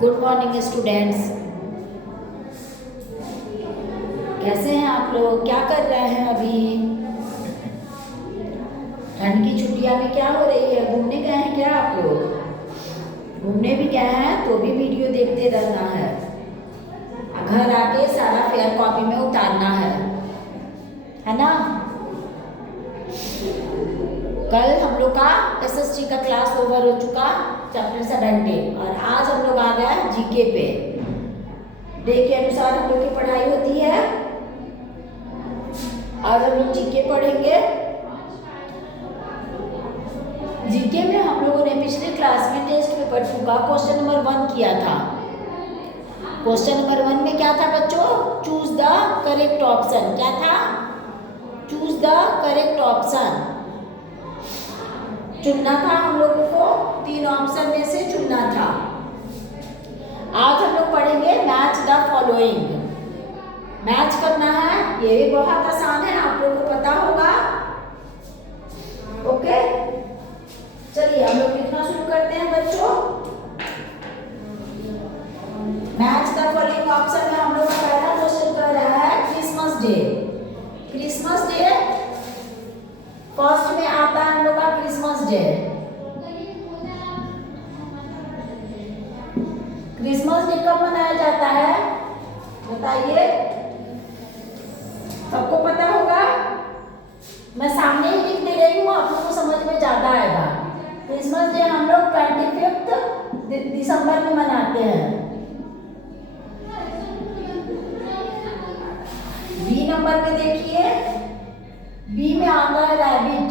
Good morning students. कैसे हैं आप लोग? क्या कर रहे हैं अभी? ठंड की छुट्टियां में क्या हो रही है? घूमने गए हैं क्या आप लोग? घूमने भी गए हैं तो भी वीडियो देखते रहना है। घर आके सारा फेयर कॉपी में उतारना है ना? कल हम लोग का एसएसटी का क्लास ओवर हो चुका, चैप्टर 17, और आज हम लोग आ गए जीके पे। डे के अनुसार हम लोग की पढ़ाई होती है। आज हम लोग जीके पढ़ेंगे। जीके में हम लोगों ने पिछले क्लास में टेस्ट पेपर 2 का क्वेश्चन नंबर 1 किया था। क्वेश्चन नंबर 1 में क्या था बच्चों? Choose the correct option. क्या था? Choose the correct option. चुनना था हम लोगों को, 3 ऑप्शन में से चुनना था। आज हम लोग पढ़ेंगे मैच द फॉलोइंग। मैच करना है, ये भी बहुत आसान है, आप लोगों को पता होगा। ओके, चलिए हम लोग लिखना शुरू करते हैं बच्चों। मैच द फॉलोइंग ऑप्शन में हम लोग का पहला क्वेश्चन कर रहा है Christmas day. Christmas day first में आता है हम लोग का क्रिसमस डे। क्रिसमस डे कब मनाया जाता है बताइए? सबको पता होगा। मैं सामने ही लिख दे रही हूँ, आप लोगों को समझ में ज्यादा आएगा। क्रिसमस डे हम लोग 25 दिसंबर में मनाते हैं। बी नंबर पे देखिए, बी में आता है रैबिट।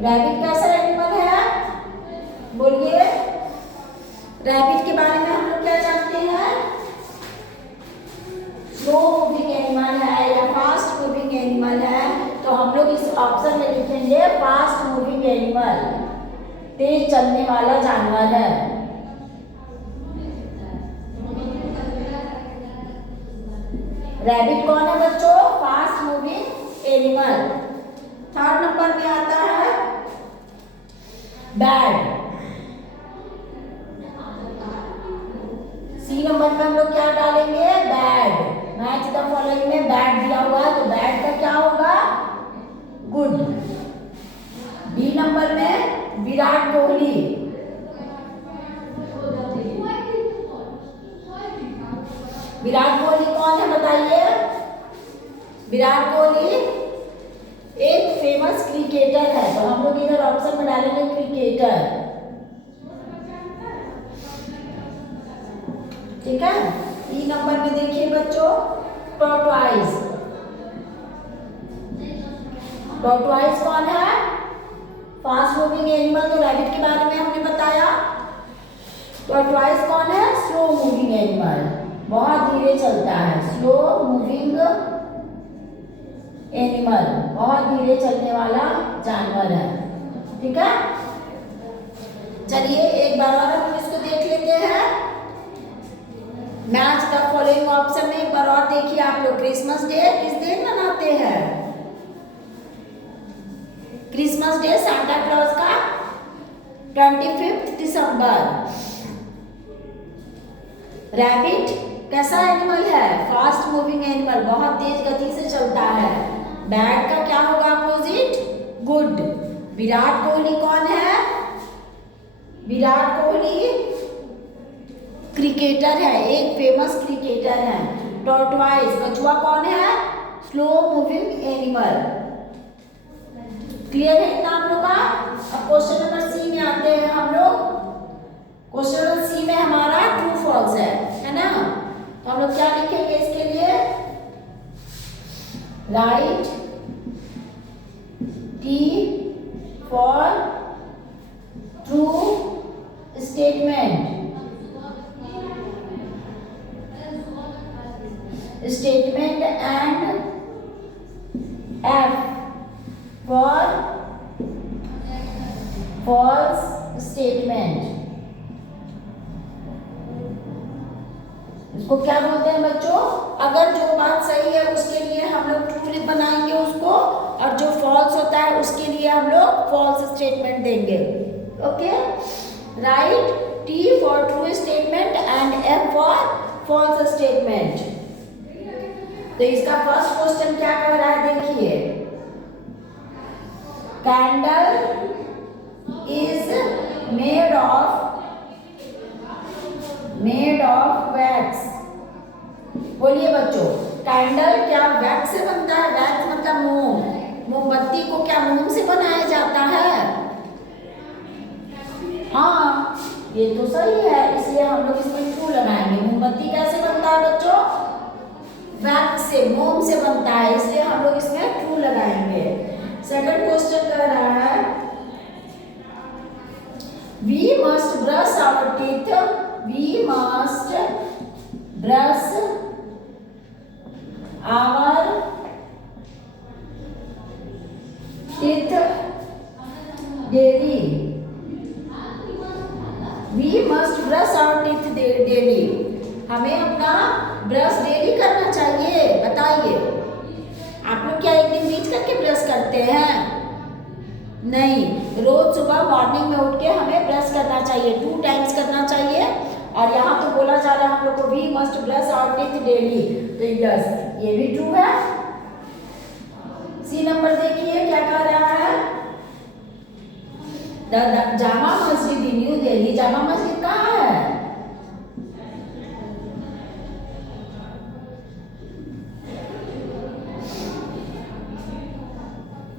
रैबिट कैसा एनिमल है? बोलिए। रैबिट के बारे में हम लोग क्या जानते हैं? स्लो मूविंग एनिमल है या फास्ट मूविंग एनिमल है? तो हम लोग इस ऑप्शन में लिखेंगे फास्ट मूविंग एनिमल, तेज चलने वाला जानवर है। रैबिट कौन है बच्चों? Fast moving animal. Third number में आता है बैट। सी नंबर पे हम लोग क्या डालेंगे? बैट। मैच द फॉलोइंग में बैट दिया हुआ है, तो बैट का क्या होगा? गुड। डी नंबर में विराट कोहली। विराट कोहली कौन है बताइए? विराट कोहली एक फेमस क्रिकेटर है, तो हम लोग इधर ऑप्शन में डालेंगे क्रिकेटर। ठीक है। ई नंबर में देखिए बच्चों टॉर्टोइज। टॉर्टोइज कौन है? फास्ट मूविंग एनिमल, तो रैबिट के बारे में हमने बताया। टॉर्टोइज कौन है? स्लो मूविंग एनिमल, बहुत धीरे चलता है। स्लो मूविंग एनिमल, बहुत धीरे चलने वाला जानवर है। ठीक है, चलिए एक बार और हम इसको देख लेते हैं। मैच द फॉलोइंग ऑप्शन में एक बार और देखिए आप लोग। क्रिसमस डे किस दिन मनाते हैं? क्रिसमस डे सांता क्लॉज का 25 दिसंबर। रैबिट कैसा एनिमल है? फास्ट मूविंग एनिमल, बहुत तेज गति से चलता है। बैट का क्या होगा अपोजिट? गुड। विराट कोहली कौन है? विराट कोहली क्रिकेटर है, एक फेमस क्रिकेटर है। टॉर्टोइज कछुआ कौन है? Slow moving animal. क्लियर है इतना हम लोग का? अब क्वेश्चन नंबर सी में आते हैं हम लोग। क्वेश्चन नंबर सी में हमारा ट्रू फॉल्स है ना? तो हम लोग क्या लिखेंगे इसके लिए? Write T for true statement. Statement and F for false statement. इसको क्या बोलते हैं बच्चों? अगर जो बात सही है उसके लिए हम लोग ट्रू बनाएंगे उसको, और जो फॉल्स होता है उसके लिए हम लोग फॉल्स स्टेटमेंट देंगे। Okay, right T for true statement and F for false statement. तो इसका फर्स्ट क्वेश्चन क्या कह रहा है देखिए, candle is made of wax. बोलिए बच्चों, कैंडल क्या वैक्स से बनता है? वैक्स मतलब मोम। मोमबत्ती को क्या मोम से बनाया जाता है? हाँ, ये तो सही है, इसलिए हम लोग इसमें ट्रू लगाएंगे। मोमबत्ती कैसे बनता है बच्चों? वैक्स से, मोम से बनता है, इसलिए हम लोग इसमें ट्रू लगाएंगे। सेकंड क्वेश्चन कह रहा है, we must brush our teeth. We must brush our teeth daily. We must brush our teeth daily. हमें अपना ब्रश डेली करना चाहिए। बताइए, आप लोग क्या एक दिन बीच करके ब्रश करते हैं? नहीं, रोज सुबह मॉर्निंग में उठ के हमें ब्रश करना चाहिए, 2 टाइम्स करना चाहिए। और यहाँ तो बोला जा रहा है हम लोग को we must brush our teeth daily, तो यस, ये भी ट्रू है। सी नंबर देखिए क्या कह रहा है, जामा मस्जिद इन न्यू दिल्ली। जामा मस्जिद कहाँ है?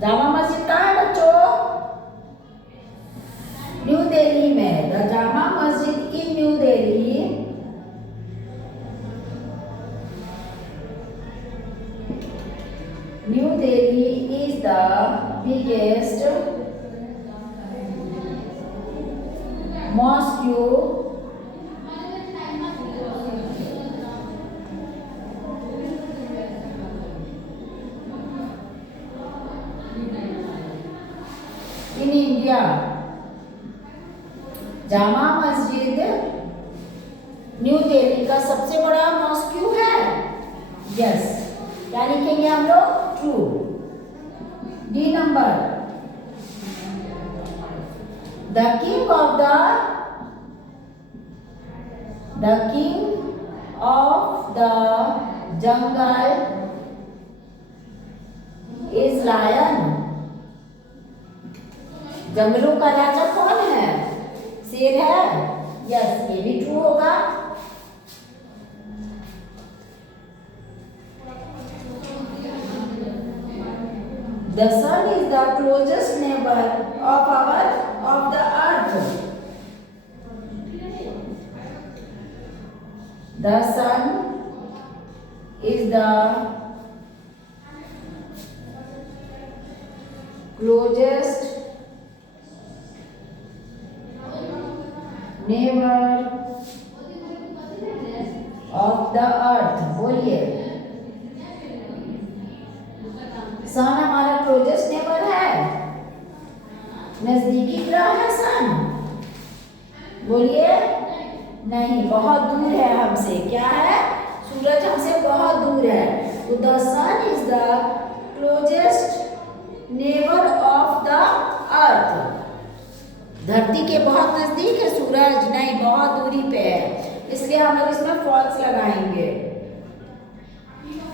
जामा मस्जिद कहाँ है बच्चों? न्यू दिल्ली में। The Jama Masjid in New Delhi is the biggest mosque in India। Jama Masjid New Delhi का सबसे बड़ा मॉस्क्यू है। यस, क्या लिखेंगे हम लोग? True. D number, the king of the jungle is lion. जंगलों का राजा कौन है? शेर है। यस, ये भी ट्रू होगा। The sun is the closest neighbor of the earth. The sun is the closest neighbor of the earth। बोलिए, सन हमारा क्लोजेस्ट नेबर है, नजदीकी ग्रह है सन। बोलिए, नहीं, बहुत दूर है हमसे। क्या है? सूरज हमसे बहुत दूर है। तो the sun is the closest neighbour of the earth. धरती के बहुत नजदीक है सूरज? नहीं, बहुत दूरी पे है, इसलिए हम लोग इसमें फॉल्स लगाएंगे।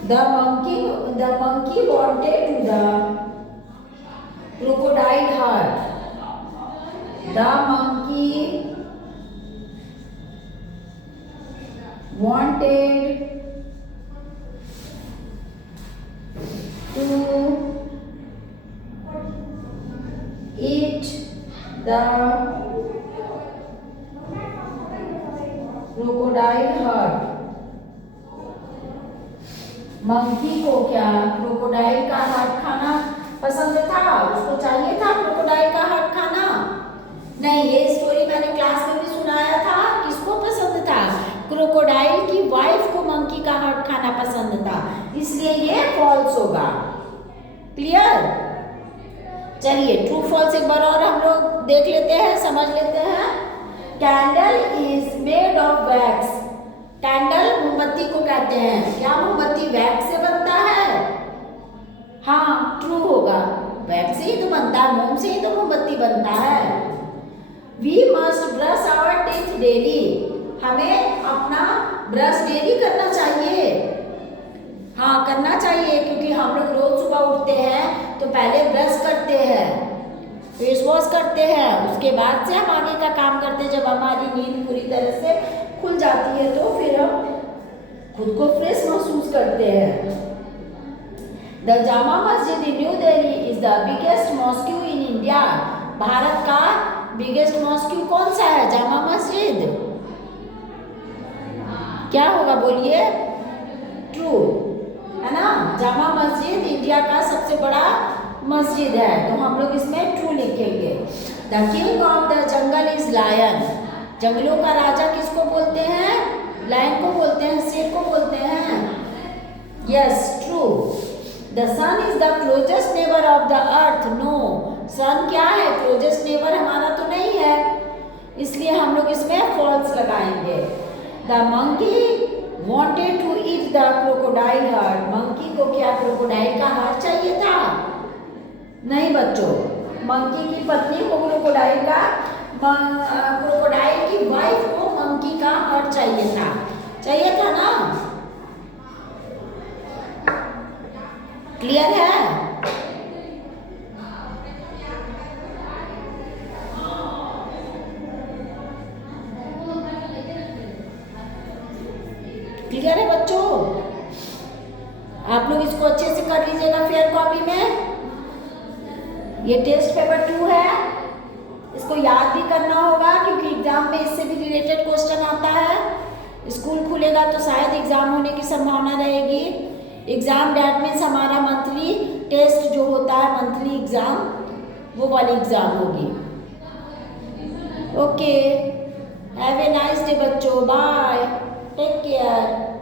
The monkey wanted to the crocodile hurt। The monkey wanted to eat the crocodile hurt। Monkey को क्या क्रोकोडाइल का हार्ट खाना पसंद था? उसको चाहिए था क्रोकोडाइल का हार्ट खाना? नहीं, ये स्टोरी मैंने क्लास में भी सुनाया था। किसको पसंद था? क्रोकोडाइल की वाइफ को मंकी का हार्ट खाना पसंद था, इसलिए ये फॉल्स होगा। क्लियर? चलिए, ट्रू फॉल्स एक बार और हम लोग देख लेते हैं, समझ लेते हैं। Candle is made of wax. Candle मोमबत्ती को कहते हैं। क्या मोमबत्ती वैक्स से बनता है? हाँ, ट्रू होगा, वैक्स से ही तो बनता है, मोम से ही तो मोमबत्ती बनता है। We must brush our teeth daily, हमें अपना ब्रश डेली करना चाहिए। हाँ करना चाहिए, क्योंकि हम लोग रोज सुबह उठते हैं तो पहले ब्रश करते हैं, फेस वॉश करते हैं, उसके बाद से हम आगे का काम करते हैं। जब हमारी नींद पूरी तरह से खुल जाती है तो फिर हम खुद को फ्रेश महसूस करते हैं। The Jama Masjid in New Delhi is the biggest mosque in India. Bharat का बिगेस्ट मॉस्क्यू कौन सा है? जामा मस्जिद। क्या होगा बोलिए? ट्रू, है ना। जामा मस्जिद इंडिया का सबसे बड़ा मस्जिद है, तो हम लोग इसमें ट्रू लिखेंगे। The king of the jungle is lion. जंगलों का राजा किसको बोलते हैं? लायन को बोलते हैं, शेर को बोलते हैं। Yes true. The sun is the closest neighbour of the earth. No, sun क्या है? क्लोजेस्ट नेबर हमारा तो नहीं है, इसलिए हम लोग इसमें फॉल्स लगाएंगे। The monkey wanted to eat the crocodile heart। Monkey को क्या क्रोकोडाइल का हार्ट चाहिए था? नहीं बच्चों, मंकी की पत्नी को क्रोकोडाइल का, क्रोकोडाइल की वाइफ को मंकी का हार्ट चाहिए था ना। क्लियर है? क्लियर है बच्चों? आप लोग इसको अच्छे से कर लीजिएगा फेयर कॉपी में। ये टेस्ट पेपर 2 है, इसको याद भी करना होगा क्योंकि एग्जाम में इससे भी रिलेटेड क्वेश्चन आता है। स्कूल खुलेगा तो शायद एग्जाम होने की संभावना रहेगी। एग्जाम डेट मीन्स हमारा मंथली टेस्ट जो होता है, मंथली एग्जाम, वो वाली एग्जाम होगी। Okay, have a nice day बच्चों, बाय, टेक केयर।